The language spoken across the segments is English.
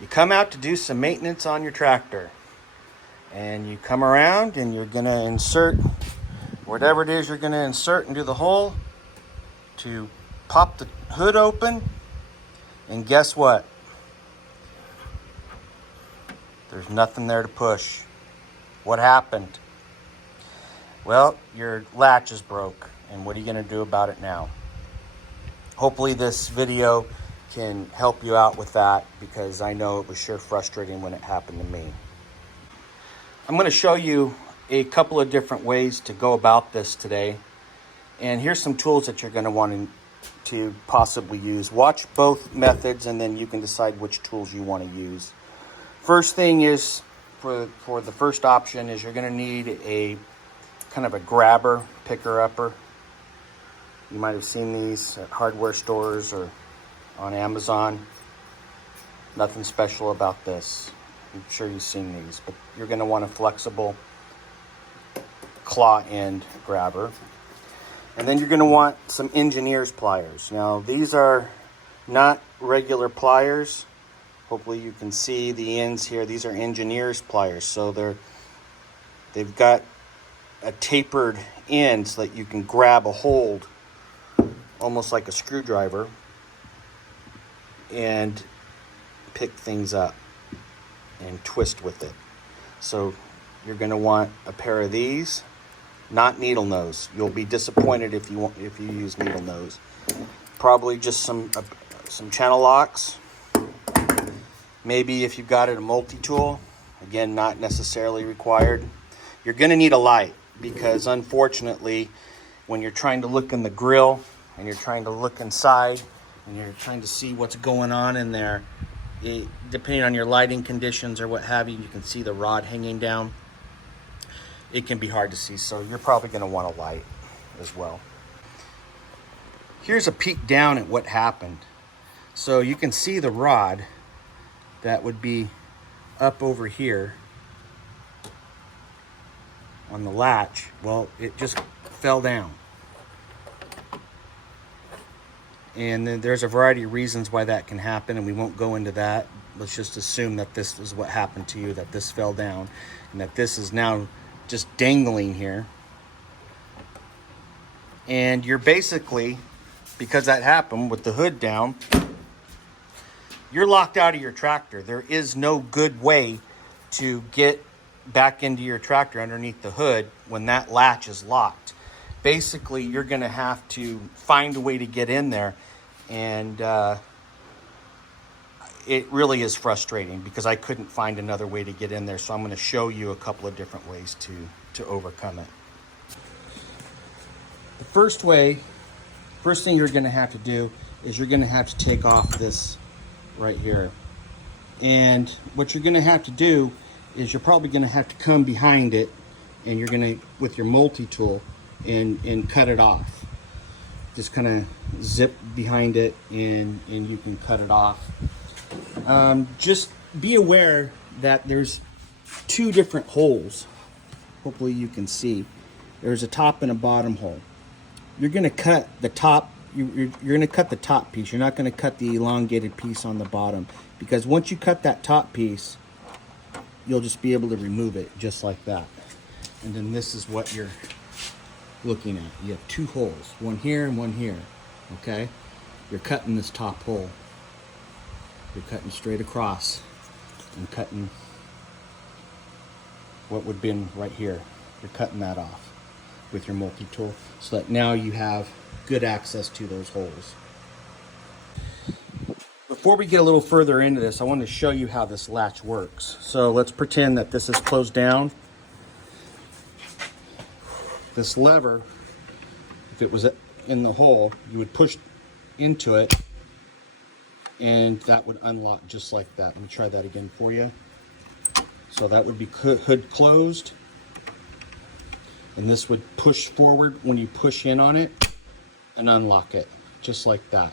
You come out to do some maintenance on your tractor, and you come around and you're going to insert whatever it is you're going to insert into the hole to pop the hood open, and guess what? There's nothing there to push. What happened? Well, your latch is broke, and what are you going to do about it now? Hopefully this video can help you out with that, because I know it was sure frustrating when it happened to me. I'm going to show you a couple of different ways to go about this today, and here's some tools that you're going to want to possibly use. Watch both methods and then you can decide which tools you want to use. First thing is, for the first option, is you're going to need a kind of a grabber, picker-upper. You might have seen these at hardware stores or on Amazon. Nothing special about this. I'm sure you've seen these, but you're going to want a flexible claw end grabber. And then you're going to want some engineer's pliers. Now, these are not regular pliers. Hopefully you can see the ends here. These are engineer's pliers, so they've got a tapered end so that you can grab a hold, almost like a screwdriver, and pick things up and twist with it. So you're going to want a pair of these, not needle nose. You'll be disappointed if you use needle nose. Probably just some channel locks. Maybe if you've got it, a multi-tool. Again, not necessarily required. You're going to need a light, because unfortunately, when you're trying to look in the grill and you're trying to look inside and you're trying to see what's going on in there, depending on your lighting conditions or what have you, you can see the rod hanging down. It can be hard to see, so you're probably going to want a light as well. Here's a peek down at what happened. So you can see the rod that would be up over here on the latch. Well, it just fell down. And then there's a variety of reasons why that can happen, and we won't go into that. Let's just assume that this is what happened to you, that this fell down, and that this is now just dangling here. And you're basically, because that happened with the hood down, you're locked out of your tractor. There is no good way to get back into your tractor underneath the hood when that latch is locked. Basically, you're going to have to find a way to get in there, and it really is frustrating because I couldn't find another way to get in there. So I'm going to show you a couple of different ways to overcome it. The first thing you're going to have to do is you're going to have to take off this right here. And what you're going to have to do is you're probably going to have to come behind it, and you're going to, with your multi-tool, and cut it off. Just kind of zip behind it, and you can cut it off. Just be aware that there's two different holes. Hopefully you can see. There's a top and a bottom hole. You're going to cut the top. You're going to cut the top piece. You're not going to cut the elongated piece on the bottom, because once you cut that top piece, you'll just be able to remove it just like that. And then this is what you're looking at. You have two holes, one here and one here. Okay, you're cutting this top hole. You're cutting straight across and cutting what would have been right here. You're cutting that off with your multi-tool, so that now you have good access to those holes. Before we get a little further into this, I want to show you how this latch works. So let's pretend that this is closed down. This lever, if it was in the hole, you would push into it, and that would unlock just like that. Let me try that again for you. So that would be hood closed, and this would push forward when you push in on it and unlock it, just like that.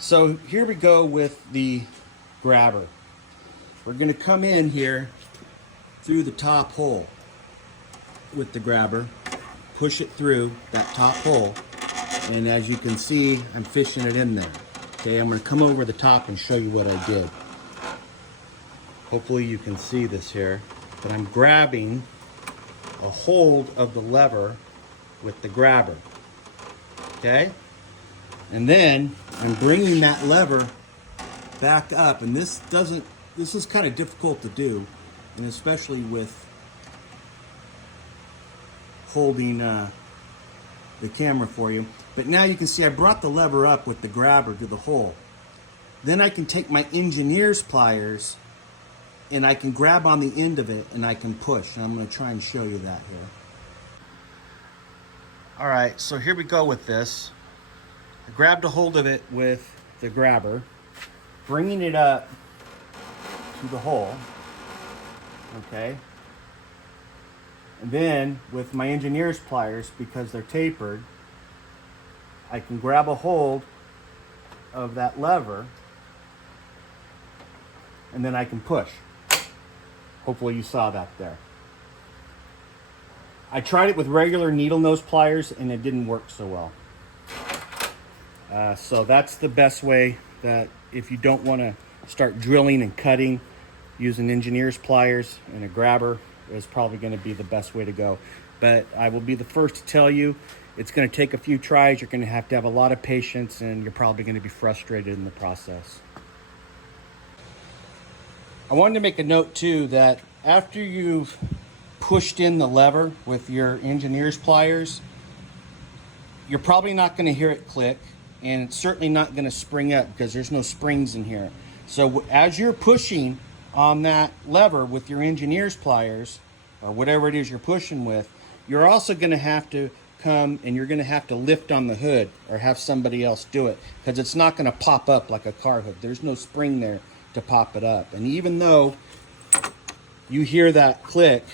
So here we go with the grabber. We're going to come in here through the top hole with the grabber, push it through that top hole, and as you can see, I'm fishing it in there. Okay, I'm going to come over the top and show you what I did. Hopefully you can see this here, but I'm grabbing a hold of the lever with the grabber. Okay? And then I'm bringing that lever back up, and this is kind of difficult to do, and especially with holding the camera for you. But now you can see I brought the lever up with the grabber to the hole. Then I can take my engineer's pliers and I can grab on the end of it and I can push. And I'm going to try and show you that here. All right, so here we go with this. I grabbed a hold of it with the grabber, bringing it up to the hole. Okay. And then with my engineer's pliers, because they're tapered, I can grab a hold of that lever and then I can push. Hopefully you saw that there. I tried it with regular needle nose pliers and it didn't work so well. So that's the best way, that if you don't want to start drilling and cutting, using engineer's pliers and a grabber is probably going to be the best way to go. But I will be the first to tell you, it's going to take a few tries. You're going to have a lot of patience, and you're probably going to be frustrated in the process. I wanted to make a note too that after you've pushed in the lever with your engineer's pliers, you're probably not going to hear it click, and it's certainly not going to spring up because there's no springs in here. So as you're pushing on that lever with your engineer's pliers, or whatever it is you're pushing with, you're also going to have to come and you're going to have to lift on the hood or have somebody else do it, because it's not going to pop up like a car hood. There's no spring there to pop it up. And even though you hear that click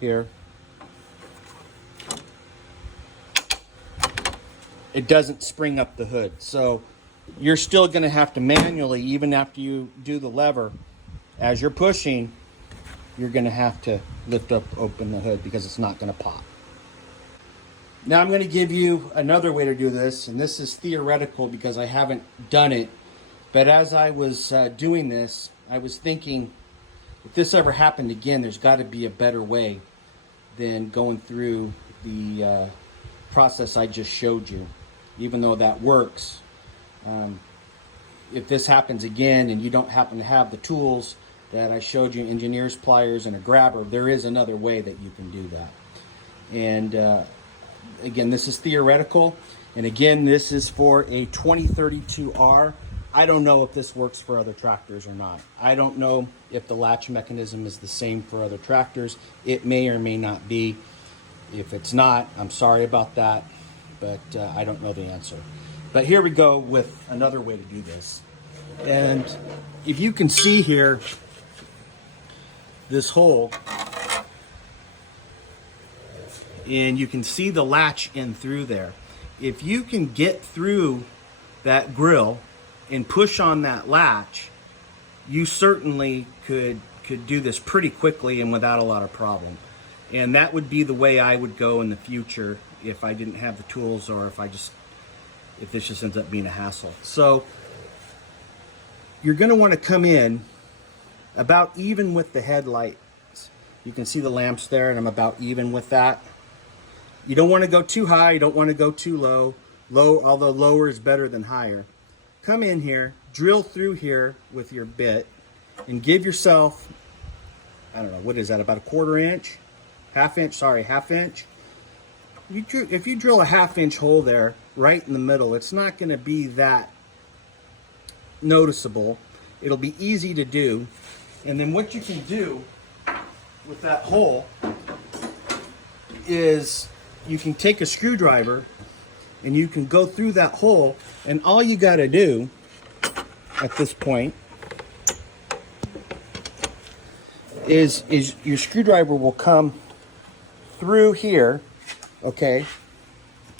here, it doesn't spring up the hood. So you're still going to have to manually, even after you do the lever, as you're pushing, you're going to have to lift up, open the hood, because it's not going to pop. Now I'm going to give you another way to do this, and this is theoretical because I haven't done it. But as I was doing this, I was thinking, if this ever happened again, there's got to be a better way than going through the process I just showed you. Even though that works, if this happens again and you don't happen to have the tools that I showed you, engineer's pliers and a grabber, there is another way that you can do that. And again, this is theoretical, and again, this is for a 2032R. I don't know if this works for other tractors or not. I don't know if the latch mechanism is the same for other tractors. It may or may not be. If it's not, I'm sorry about that, but I don't know the answer. But here we go with another way to do this. And if you can see here, this hole, and you can see the latch in through there. If you can get through that grill and push on that latch, you certainly could do this pretty quickly and without a lot of problem. And that would be the way I would go in the future if I didn't have the tools, or if this just ends up being a hassle. So you're going to want to come in about even with the headlights. You can see the lamps there, and I'm about even with that. You don't want to go too high, you don't want to go too low. Although lower is better than higher. Come in here, drill through here with your bit, and give yourself, I don't know, what is that, about a quarter inch? Half inch. If you drill a half-inch hole there, right in the middle, it's not going to be that noticeable. It'll be easy to do. And then what you can do with that hole is you can take a screwdriver and you can go through that hole, and all you got to do at this point is your screwdriver will come through here, okay,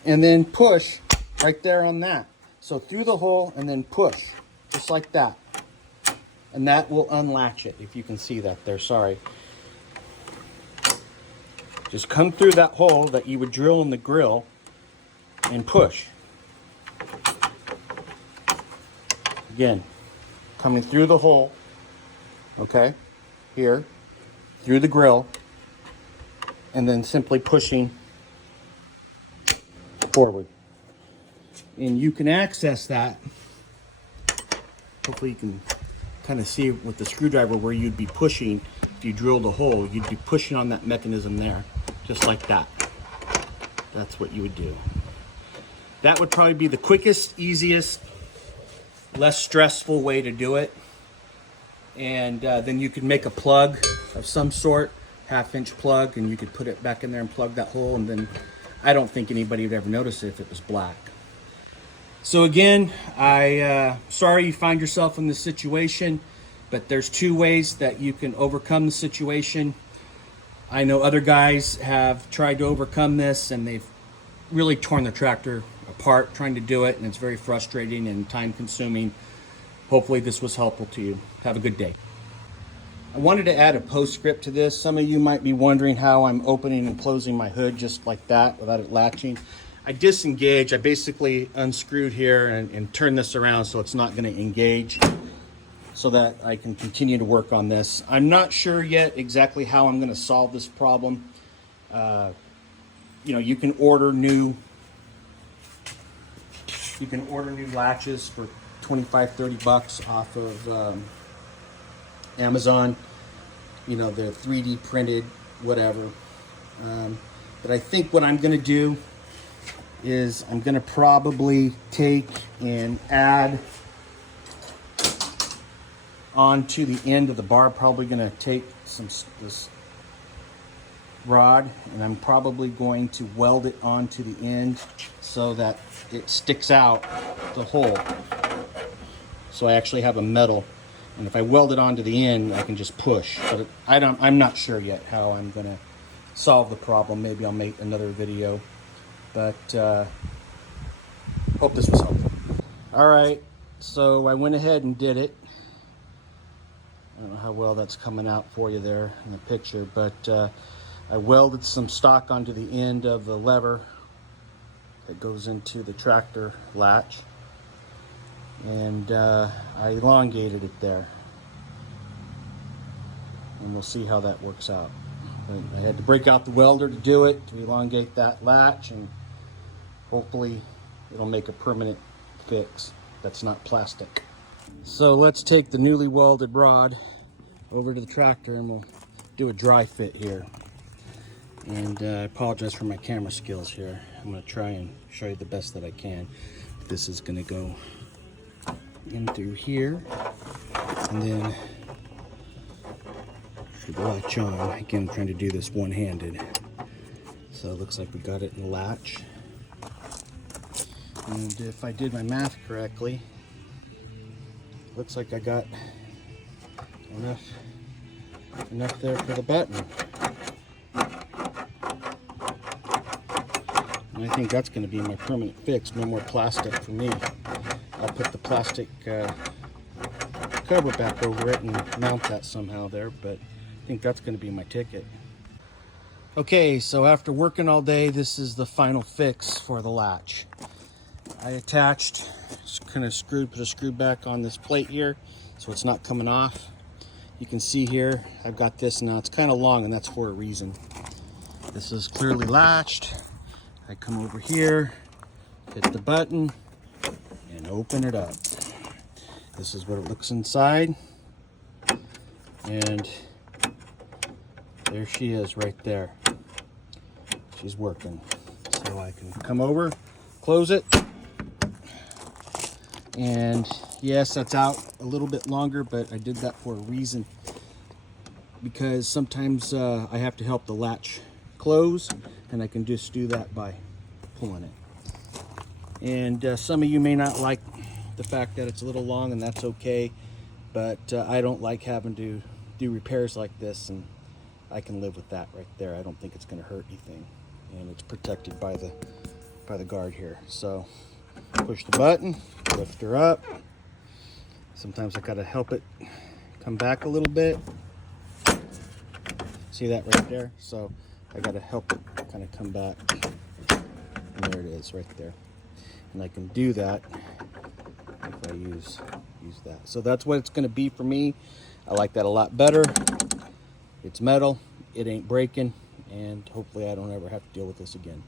and then push right there on that. So through the hole and then push, just like that. And that will unlatch it, if you can see that there, sorry. Just come through that hole that you would drill in the grill and push. Again, coming through the hole, okay, here, through the grill, and then simply pushing forward. And you can access that. Hopefully you can kind of see with the screwdriver where you'd be pushing. If you drilled a hole, you'd be pushing on that mechanism there, just like that. That's what you would do. That would probably be the quickest, easiest, less stressful way to do it. And then you could make a plug of some sort, 1/2-inch plug, and you could put it back in there and plug that hole, and then I don't think anybody would ever notice it if it was black. So again, sorry you find yourself in this situation, but there's 2 ways that you can overcome the situation. I know other guys have tried to overcome this, and they've really torn their tractor apart trying to do it, and it's very frustrating and time consuming. Hopefully this was helpful to you. Have a good day. I wanted to add a postscript to this. Some of you might be wondering how I'm opening and closing my hood just like that without it latching. I disengaged. I basically unscrewed here and turned this around so it's not going to engage, so that I can continue to work on this. I'm not sure yet exactly how I'm going to solve this problem. You know, you can order new latches for 25, 30 bucks off of Amazon. You know, they're 3D printed, whatever. But I think what I'm going to do is I'm going to probably take and add onto the end of the bar. Probably going to take this rod, and I'm probably going to weld it onto the end so that it sticks out the hole. So I actually have a metal, and if I weld it onto the end, I can just push. But I'm not sure yet how I'm going to solve the problem. Maybe I'll make another video, but hope this was helpful. All right, so I went ahead and did it. I don't know how well that's coming out for you there in the picture, but I welded some stock onto the end of the lever that goes into the tractor latch, and I elongated it there, and we'll see how that works out. But I had to break out the welder to do it, to elongate that latch, and hopefully it'll make a permanent fix that's not plastic. So let's take the newly welded rod over to the tractor, and we'll do a dry fit here. And I apologize for my camera skills here. I'm going to try and show you the best that I can. This is going to go in through here, and then the latch on. Again, I'm trying to do this one-handed. So it looks like we got it in the latch. And if I did my math correctly, looks like I got enough there for the button. And I think that's going to be my permanent fix. No more plastic for me. I'll put the plastic cover back over it and mount that somehow there, but I think that's going to be my ticket. Okay, so after working all day, this is the final fix for the latch. I attached, just kind of put a screw back on this plate here so it's not coming off. You can see here, I've got this now. It's kind of long, and that's for a reason. This is clearly latched. I come over here, hit the button, and open it up. This is what it looks inside. And there she is right there. She's working. So I can come over, close it. And yes, that's out a little bit longer, but I did that for a reason. Because sometimes I have to help the latch close, and I can just do that by pulling it. And some of you may not like the fact that it's a little long, and that's okay. But I don't like having to do repairs like this, and I can live with that right there. I don't think it's going to hurt anything, and it's protected by the guard here. So push the button, lift her up. Sometimes I gotta help it come back a little bit. See that right there? So I gotta help it kind of come back. And there it is right there. And I can do that if I use use that. So that's what it's going to be for me. I like that a lot better. It's metal, it ain't breaking, and hopefully I don't ever have to deal with this again.